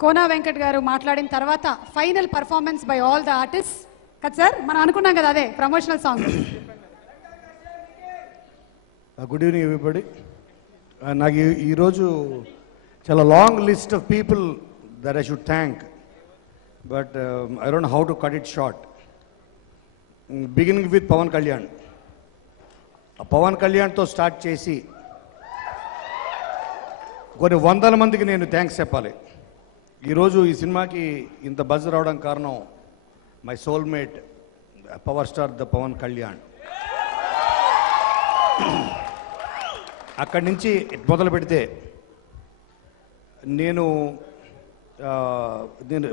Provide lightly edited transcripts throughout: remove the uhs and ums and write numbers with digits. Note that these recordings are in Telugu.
కోనా వెంకట్ గారు మాట్లాడిన తర్వాత final performance by all the artist కదా సార్, మనం అనుకున్నాం కదా అదే promotional song. Good evening everybody. నాకు ఈరోజు చాలా long list of people that I should thank, but I don't know how to cut it short. Beginning with Pawan Kalyan. Pawan కళ్యాణ్తో స్టార్ట్ చేసి కొన్ని వందల మందికి నేను థ్యాంక్స్ చెప్పాలి. ఈరోజు ఈ సినిమాకి ఇంత బజ్ రావడానికి కారణం my soulmate power star the Pawan Kalyan. అక్కడి నుంచి మొదలు పెడితే నేను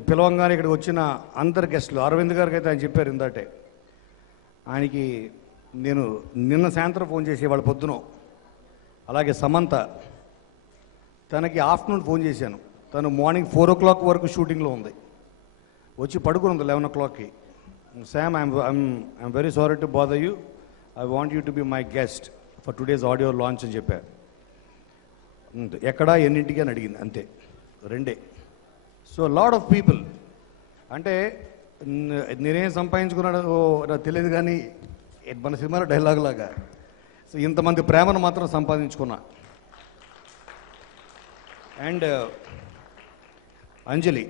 పిలవంగానే ఇక్కడికి వచ్చిన అందరు గెస్టులు, అరవింద్ గారికి అయితే ఆయన చెప్పారు ఇందాటే, ఆయనకి నేను నిన్న సాయంత్రం ఫోన్ చేసి వాళ్ళ పొద్దున, అలాగే సమంత తనకి ఆఫ్టర్నూన్ ఫోన్ చేశాను. తను మార్నింగ్ 4 o'clock వరకు షూటింగ్లో ఉంది, వచ్చి పడుకుని 11 o'clockకి. Sam, I'm very sorry to bother you, I want you to be my guest for today's audio launch అని చెప్పారు. ఎక్కడా ఎన్నింటికి అని అడిగింది, అంతే, 2. సో లాట్ ఆఫ్ పీపుల్, అంటే నేనేం సంపాదించుకున్నాడో నాకు తెలియదు కానీ మన సినిమాలో డైలాగ్ లాగా సో ఇంతమంది ప్రేమను మాత్రం సంపాదించుకున్నా. అండ్ అంజలి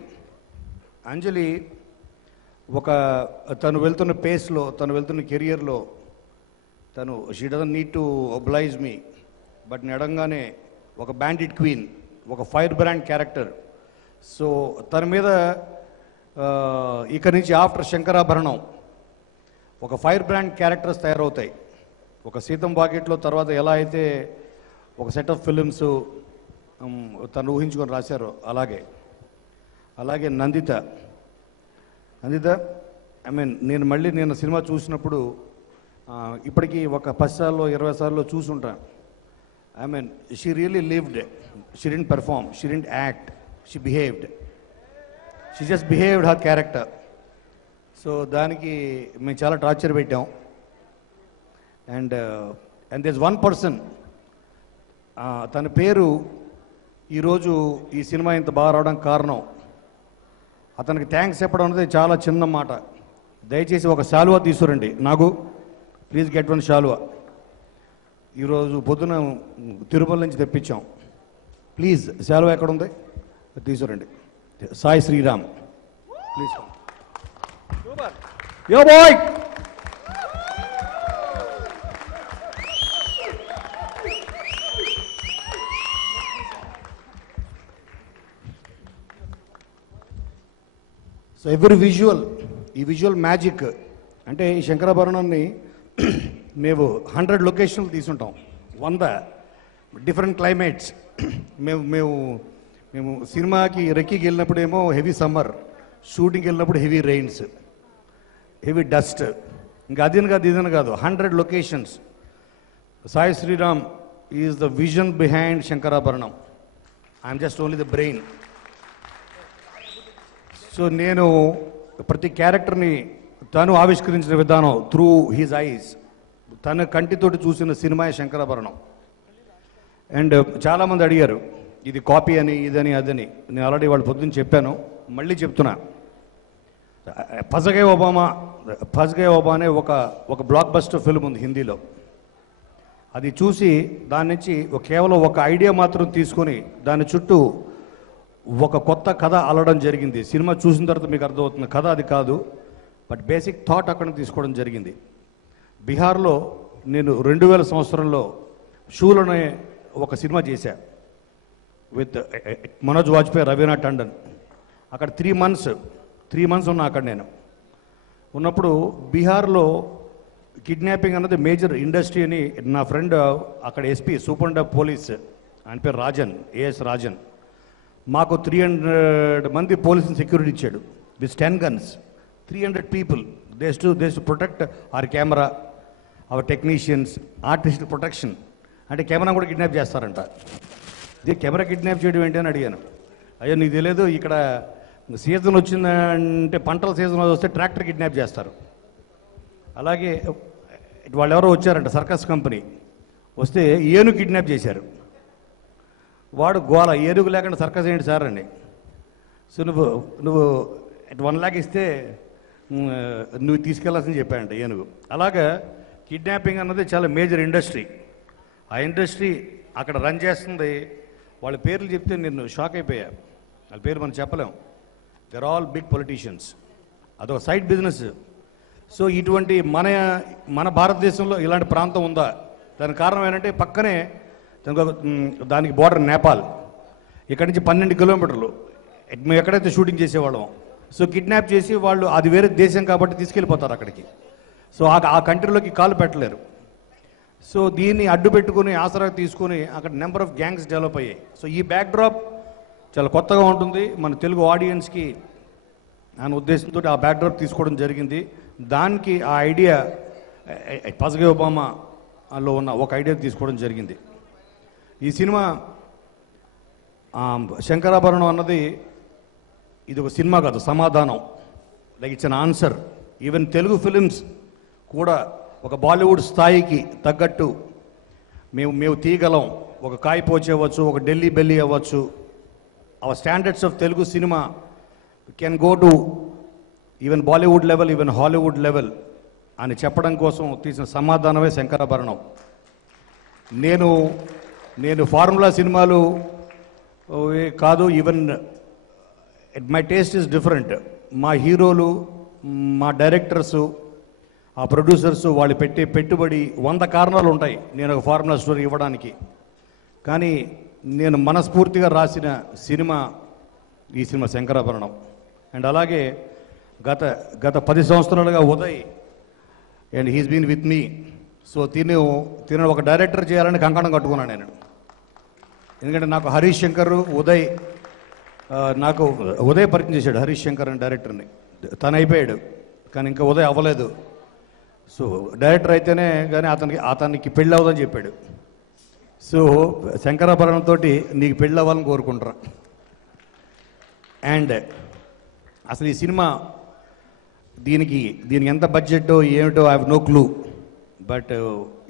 ఒక తను వెళ్తున్న పేస్లో, తను వెళ్తున్న కెరియర్లో తను she doesn't need to oblige me, but నడంగానే ఒక బ్యాండిట్ క్వీన్, ఒక ఫైర్ బ్రాండ్ క్యారెక్టర్. సో తన మీద ఇక్కడి నుంచి ఆఫ్టర్ శంకరాభరణం ఒక ఫైర్ బ్రాండ్ క్యారెక్టర్స్ తయారవుతాయి. ఒక సీతం బాకెట్లో తర్వాత ఎలా అయితే ఒక సెట్ ఆఫ్ ఫిలిమ్స్ తను ఊహించుకొని రాశారో అలాగే నందిత ఐ మీన్ నేను సినిమా చూసినప్పుడు ఇప్పటికీ ఒక 10 సార్లు 20 సార్లు చూసుంటాను. I mean she really lived, she didn't perform, she didn't act, she behaved, she just behaved her character. So దానికి మేము చాలా టార్చర్ పెట్టాం. అండ్ దిస్ వన్ పర్సన్, తన పేరు ఈరోజు ఈ సినిమా ఇంత బాగా రావడానికి కారణం, అతనికి థ్యాంక్స్ చెప్పడం అనేది చాలా చిన్న మాట. దయచేసి ఒక శాలువా తీసుకురండి నాకు, ప్లీజ్ గెట్ వన్ శాలువా. ఈరోజు పొద్దున తిరుమల నుంచి తెప్పించాం. ప్లీజ్ శాలువా ఎక్కడ ఉంది తీసుకురండి. సాయి శ్రీరామ్, ప్లీజ్. యో బాయ్. సో ఎవ్రీ ఈ విజువల్ మ్యాజిక్ అంటే ఈ శంకరాభరణాన్ని మేము 100 లొకేషన్లు తీసుంటాం, 100 డిఫరెంట్ క్లైమేట్స్. మేము సినిమాకి రెక్కీకి వెళ్ళినప్పుడేమో హెవీ సమ్మర్, షూటింగ్కి వెళ్ళినప్పుడు హెవీ రెయిన్స్, హెవీ డస్ట్, ఇంకా అదిని కాదు ఇదని కాదు, 100 locations. Sai Sriram is the vision behind Shankarabharanam. I'm just only the brain. So నేను ప్రతి క్యారెక్టర్ని తను ఆవిష్కరించిన విధానం త్రూ హిజ్ ఐస్, తన కంటితోటి చూసిన సినిమా శంకరాభరణం. అండ్ చాలామంది అడిగారు ఇది కాపీ అని, ఇదని, అదని. నేను ఆల్రెడీ వాళ్ళు పొద్దున్న చెప్పాను, మళ్ళీ చెప్తున్నా. ఫజ్గే ఒబామా అనే ఒక బ్లాక్ బస్టర్ ఫిల్మ్ ఉంది హిందీలో. అది చూసి దాని నుంచి కేవలం ఒక ఐడియా మాత్రం తీసుకొని దాని చుట్టూ ఒక కొత్త కథ అల్లడం జరిగింది. సినిమా చూసిన తర్వాత మీకు అర్థమవుతుంది కథ అది కాదు, బట్ బేసిక్ థాట్ అక్కడ తీసుకోవడం జరిగింది. బీహార్లో నేను 2000 సంవత్సరంలో షూల్ అనే ఒక సినిమా చేశా విత్ మనోజ్ వాజ్పేయి, రవీనా టండన్. అక్కడ 3 months ఉన్నా అక్కడ. నేను ఉన్నప్పుడు బీహార్లో కిడ్నాపింగ్ అన్నది మేజర్ ఇండస్ట్రీ అని నా ఫ్రెండ్ అక్కడ ఎస్పీ సూపరింటెండెంట్ ఆఫ్ పోలీస్, ఆయన పేరు రాజన్, ఏఎస్ రాజన్, మాకు 300 మంది పోలీసుని సెక్యూరిటీ ఇచ్చాడు with 10 guns, 300 people. They to protect our camera, our technicians, artist protection. అంటే కెమెరా కూడా కిడ్నాప్ చేస్తారంట. ఇది కెమెరా కిడ్నాప్ చేయడం ఏంటి అని అడిగాను. అయ్యో నీకు తెలియదు, ఇక్కడ సీజన్ వచ్చిందంటే పంటల సీజన్ వస్తే ట్రాక్టర్ కిడ్నాప్ చేస్తారు. అలాగే వాళ్ళు ఎవరో వచ్చారంట, సర్కస్ కంపెనీ వస్తే ఏను కిడ్నాప్ చేశారు. వాడు గోల, ఏనుగు లేకుండా సర్కస్ ఏంటి సార్ అండి. సో నువ్వు 1 lakh ఇస్తే నువ్వు తీసుకెళ్లాల్సింది చెప్పానంట ఏనుగు. అలాగా కిడ్నాపింగ్ అన్నది చాలా మేజర్ ఇండస్ట్రీ. ఆ ఇండస్ట్రీ అక్కడ రన్ చేస్తుంది. వాళ్ళ పేర్లు చెప్తే నేను షాక్ అయిపోయా. వాళ్ళ పేరు మనం చెప్పలేం. They're all big politicians. అదొక సైడ్ బిజినెస్. సో ఇటువంటి మన భారతదేశంలో ఇలాంటి ప్రాంతం ఉందా? దానికి కారణం ఏంటంటే పక్కనే దానికి బోర్డర్ నేపాల్. ఇక్కడి నుంచి 12 కిలోమీటర్లు. మేము ఎక్కడైతే షూటింగ్ చేసేవాళ్ళం. సో కిడ్నాప్ చేసి వాళ్ళు అది వేరే దేశం కాబట్టి తీసుకెళ్ళిపోతారు అక్కడికి. సో ఆ కంట్రీలోకి కాలు పెట్టలేరు. సో దీన్ని అడ్డు పెట్టుకుని ఆసరా తీసుకుని అక్కడ నెంబర్ ఆఫ్ గ్యాంగ్స్ డెవలప్ అయ్యాయి. సో ఈ బ్యాక్డ్రాప్ చాలా కొత్తగా ఉంటుంది మన తెలుగు ఆడియన్స్కి అనే ఉద్దేశంతో ఆ బ్యాక్డ్రాప్ తీసుకోవడం జరిగింది. దానికి ఆ ఐడియా పసగే ఒబామాలో ఉన్న ఒక ఐడియా తీసుకోవడం జరిగింది. ఈ సినిమా శంకరాభరణం అన్నది ఇది ఒక సినిమా కాదు, సమాధానం. Like it's an answer. Even Telugu films కూడా ఒక బాలీవుడ్ స్థాయికి తగ్గట్టు మేము తీయగలం. ఒక కాయ పోచి అవ్వచ్చు, ఒక ఢిల్లీ బెల్లి అవ్వచ్చు. Our standards of Telugu cinema can go to even Bollywood level, even Hollywood level అని చెప్పడం కోసం తీసిన సమాధానమే శంకరాభరణం. నేను ఫార్ములా సినిమాలు కాదు. Even my taste is different. మా హీరోలు, మా డైరెక్టర్సు, ఆ ప్రొడ్యూసర్సు వాళ్ళు పెట్టే పెట్టుబడి 100 కారణాలు ఉంటాయి నేను ఒక ఫార్ములా స్టోరీ ఇవ్వడానికి. కానీ నేను మనస్ఫూర్తిగా రాసిన సినిమా ఈ సినిమా శంకరాభరణం. అండ్ అలాగే గత 10 సంవత్సరాలుగా Uday and he's been with me. So తిను ఒక డైరెక్టర్ చేయాలని కంకణం కట్టుకున్నాను నేను. ఎందుకంటే నాకు హరీష్ శంకర్, ఉదయ్ నాకు ఉదయ్ పరిచయం చేశాడు హరీష్ శంకర్ అని డైరెక్టర్ని. తను అయిపోయాడు కానీ ఇంకా ఉదయ్ అవ్వలేదు. సో డైరెక్టర్ అయితేనే కానీ అతనికి పెళ్ళి అవ్వదని చెప్పాడు. సో శంకరాభరణంతో నీకు పెళ్ళి అవ్వాలని కోరుకుంటారా. అండ్ అసలు ఈ సినిమా దీనికి ఎంత బడ్జెట్టో ఏమిటో I have no clue. But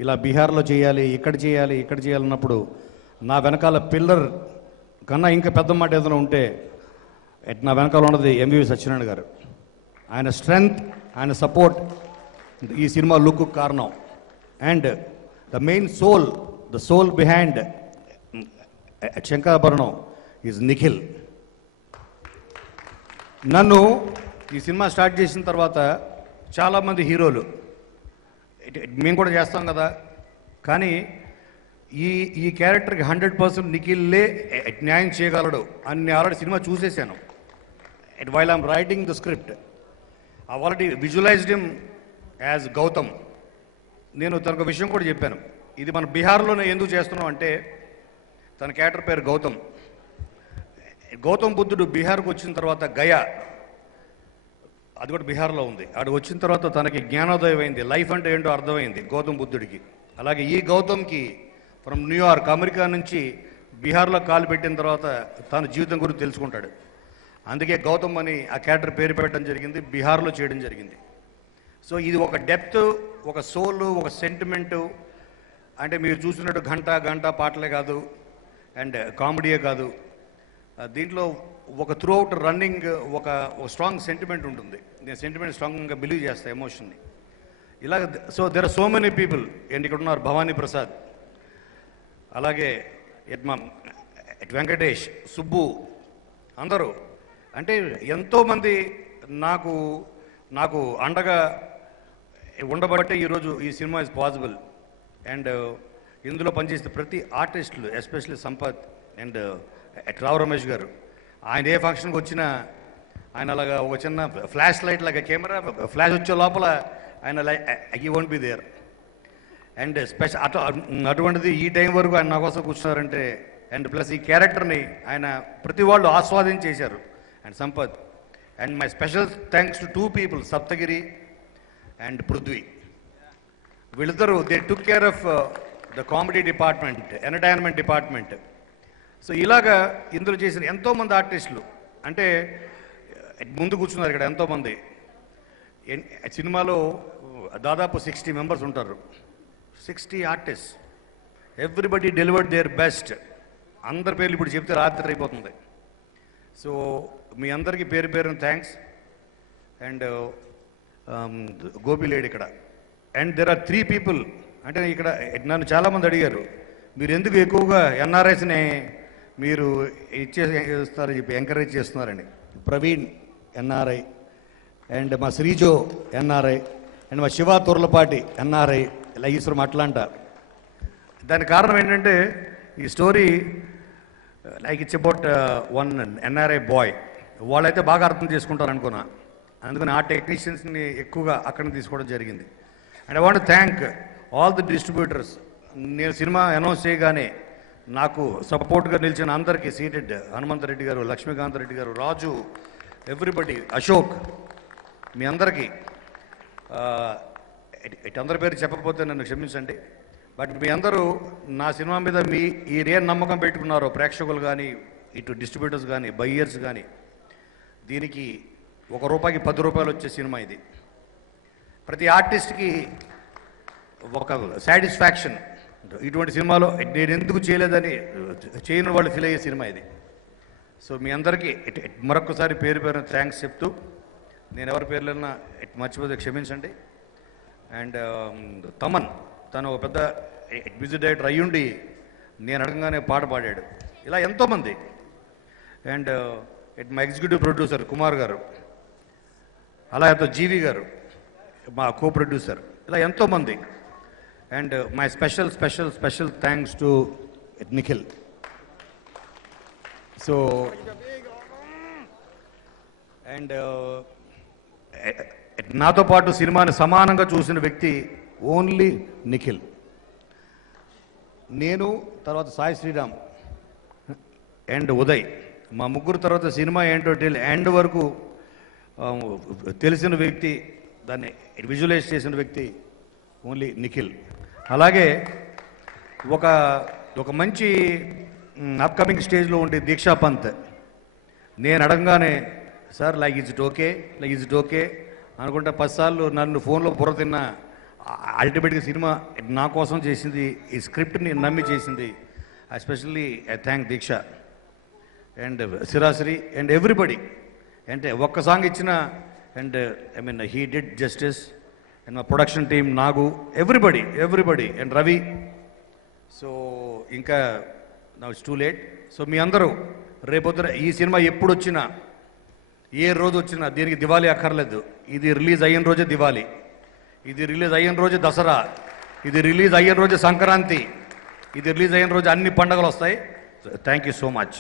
ఇలా బీహార్లో చేయాలి, ఇక్కడ చేయాలన్నప్పుడు నా వెనకాల పిల్లర్ కన్నా ఇంకా పెద్ద మాట ఏదైనా ఉంటే నా వెనకాల ఉన్నది ఎంవివి సత్యనారాయణ గారు. ఆయన స్ట్రెంగ్త్, ఆయన సపోర్ట్ ఈ సినిమా లుక్ కారణం. And the main the soul behind Shankarabharanam is Nikhil. నన్ను ఈ సినిమా స్టార్ట్ చేసిన తర్వాత చాలామంది హీరోలు మేము కూడా చేస్తాం కదా, కానీ ఈ క్యారెక్టర్కి 100% నిఖిల్లే న్యాయం చేయగలడు అని ఆల్రెడీ సినిమా చూసేసాను. While I'm writing the script I already visualised him as Gautam. నేను తనకు విషయం కూడా చెప్పాను. ఇది మన బీహార్లోనే ఎందుకు చేస్తున్నాం అంటే తన క్యారెక్టర్ పేరు గౌతమ్. గౌతమ్ బుద్ధుడు బీహార్కు వచ్చిన తర్వాత గయా, అది కూడా బీహార్లో ఉంది. ఆడు వచ్చిన తర్వాత తనకి జ్ఞానోదయం అయింది. లైఫ్ అంటే ఏంటో అర్థమైంది గౌతమ్ బుద్ధుడికి. అలాగే ఈ గౌతమ్కి ఫ్రమ్ న్యూయార్క్, అమెరికా నుంచి బీహార్లో కాలు పెట్టిన తర్వాత తన జీవితం గురించి తెలుసుకుంటాడు. అందుకే గౌతమ్ అని ఆ క్యారెక్టర్ పేరు పెట్టడం జరిగింది, బీహార్లో చేయడం జరిగింది. సో ఇది ఒక డెప్త్, ఒక సోల్, ఒక సెంటిమెంటు. అంటే మీరు చూసినట్టు గంట పాటలే కాదు అండ్ కామెడీయే కాదు. దీంట్లో ఒక త్రూ అవుట్ రన్నింగ్ ఒక స్ట్రాంగ్ సెంటిమెంట్ ఉంటుంది. నేను సెంటిమెంట్ స్ట్రాంగ్గా బిలీవ్ చేస్తాను, ఎమోషన్ని. ఇలాగ so there are so many people. And ఇక్కడ ఉన్నారు భవానీ ప్రసాద్, అలాగే వెంకటేష్, సుబ్బు, అందరూ. అంటే ఎంతోమంది నాకు అండగా ఉండబట్టే ఈరోజు ఈ సినిమా ఇస్ పాసిబుల్. అండ్ ఇందులో పనిచేసే ప్రతి ఆర్టిస్టులు, ఎస్పెషల్లీ సంపత్ అండ్ రావు రమేష్ గారు, ఆయన ఏ ఫంక్షన్కి వచ్చినా ఆయన అలాగా ఒక చిన్న ఫ్లాష్ లైట్ లాగా కెమెరా ఫ్లాష్ వచ్చే లోపల ఆయన he won't be there. And అటువంటిది ఈ టైం వరకు ఆయన నా కోసం కూర్చున్నారంటే, అండ్ ప్లస్ ఈ క్యారెక్టర్ని ఆయన ప్రతి వాళ్ళు ఆస్వాదించేశారు. And Sampath. And my special thanks to 2 people, Saptagiri and Prithvi. వీళ్ళిద్దరూ they took care of the comedy department, entertainment department. So ఇలాగా ఇందులో చేసిన ఎంతోమంది ఆర్టిస్టులు, అంటే ముందు కూర్చున్నారు ఇక్కడ ఎంతోమంది. సినిమాలో దాదాపు 60 members ఉంటారు. 60 artists. Everybody delivered their best. అందరి పేర్లు ఇప్పుడు చెప్తే రాత్రి అయిపోతుంది. సో మీ అందరికీ పేరు పేరున థ్యాంక్స్. అండ్ గోపి లేడు ఇక్కడ. And there are 3 people. అంటే ఇక్కడ నన్ను చాలామంది అడిగారు, మీరు ఎందుకు ఎక్కువగా ఎన్ఆర్ఐస్ని మీరు ఇచ్చేస్తారని చెప్పి ఎంకరేజ్ చేస్తున్నారండి. ప్రవీణ్ ఎన్ఆర్ఐ, అండ్ మా శ్రీజో ఎన్ఆర్ఐ, అండ్ మా శివ తుర్లపాటి ఎన్ఆర్ఐ, ఇలా ఈశ్వరం అట్లాంటా. దానికి కారణం ఏంటంటే ఈ story like it's about one NRI boy. వాళ్ళైతే బాగా అర్థం చేసుకుంటారు అనుకున్నా, అందుకని ఆ టెక్నీషియన్స్ని ఎక్కువగా అక్కడ తీసుకోవడం జరిగింది. And I want thank all the distributors. నేను సినిమా అనౌన్స్ చేయగానే నాకు సపోర్ట్గా నిలిచిన అందరికీ, సీటెడ్ హనుమంతరెడ్డి గారు, లక్ష్మీకాంత్ రెడ్డి గారు, రాజు, ఎవ్రీబడి, అశోక్, మీ అందరికీ అందరి పేరు చెప్పకపోతే నన్ను క్షమించండి. బట్ మీ అందరూ నా సినిమా మీద ఈ నమ్మకం పెట్టుకున్నారో, ప్రేక్షకులు కానీ, ఇటు డిస్ట్రిబ్యూటర్స్ కానీ, బయ్యర్స్ కానీ, దీనికి ₹1కి ₹10 వచ్చే సినిమా ఇది. ప్రతి ఆర్టిస్ట్కి ఒక సాటిస్ఫాక్షన్. ఇటువంటి సినిమాలో నేను ఎందుకు చేయలేదని చేయని వాళ్ళు ఫీల్ అయ్యే సినిమా ఇది. సో మీ అందరికీ మరొకసారి పేరు పేరున థ్యాంక్స్ చెప్తూ, నేను ఎవరి పేర్లన్నా మర్చిపోతే క్షమించండి. అండ్ తమన్, తను ఒక పెద్ద మ్యూజిక్ డైరెక్టర్ అయ్యుండి నేను అడగంగానే పాట పాడాడు. ఇలా ఎంతోమంది. అండ్ మా ఎగ్జిక్యూటివ్ ప్రొడ్యూసర్ కుమార్ గారు, అలాగే జీవి గారు మా కో ప్రొడ్యూసర్, ఇలా ఎంతోమంది. And my special special special thanks to Nikhil. So and నాతో పాటు సినిమాని సమానంగా చూసిన వ్యక్తి ఓన్లీ నిఖిల్. నేను తర్వాత సాయి శ్రీరామ్ అండ్ ఉదయ్, మా ముగ్గురు తర్వాత సినిమా ఏంటో ఎండ్ వరకు తెలిసిన వ్యక్తి, దాన్ని విజువలైజ్ చేసిన వ్యక్తి ఓన్లీ నిఖిల్. అలాగే ఒక మంచి అప్కమింగ్ స్టేజ్లో ఉండే దీక్షా పంత్, నేను అడగగానే sir like is it okay అనుకుంటా 10 సార్లు నన్ను ఫోన్లో బుర్ర తిన్న, అల్టిమేట్గా సినిమా నా కోసం చేసింది, ఈ స్క్రిప్ట్ని నమ్మి చేసింది. Especially I thank Diksha and Sirasri and everybody. అంటే ఒక్క సాంగ్ ఇచ్చిన, and I mean he did justice. And మా production team, Nagu, everybody and Ravi. So ఇంకా now it's too late. So మీ అందరూ రేపొద్దున ఈ సినిమా ఎప్పుడు వచ్చినా, ఏ రోజు వచ్చినా దీనికి దివాళీ అక్కర్లేదు. ఇది రిలీజ్ అయిన రోజే దివాళీ, ఇది రిలీజ్ అయిన రోజు దసరా, ఇది రిలీజ్ అయిన రోజు సంక్రాంతి, ఇది రిలీజ్ అయిన రోజు అన్ని పండుగలు వస్తాయి. Thank you so much.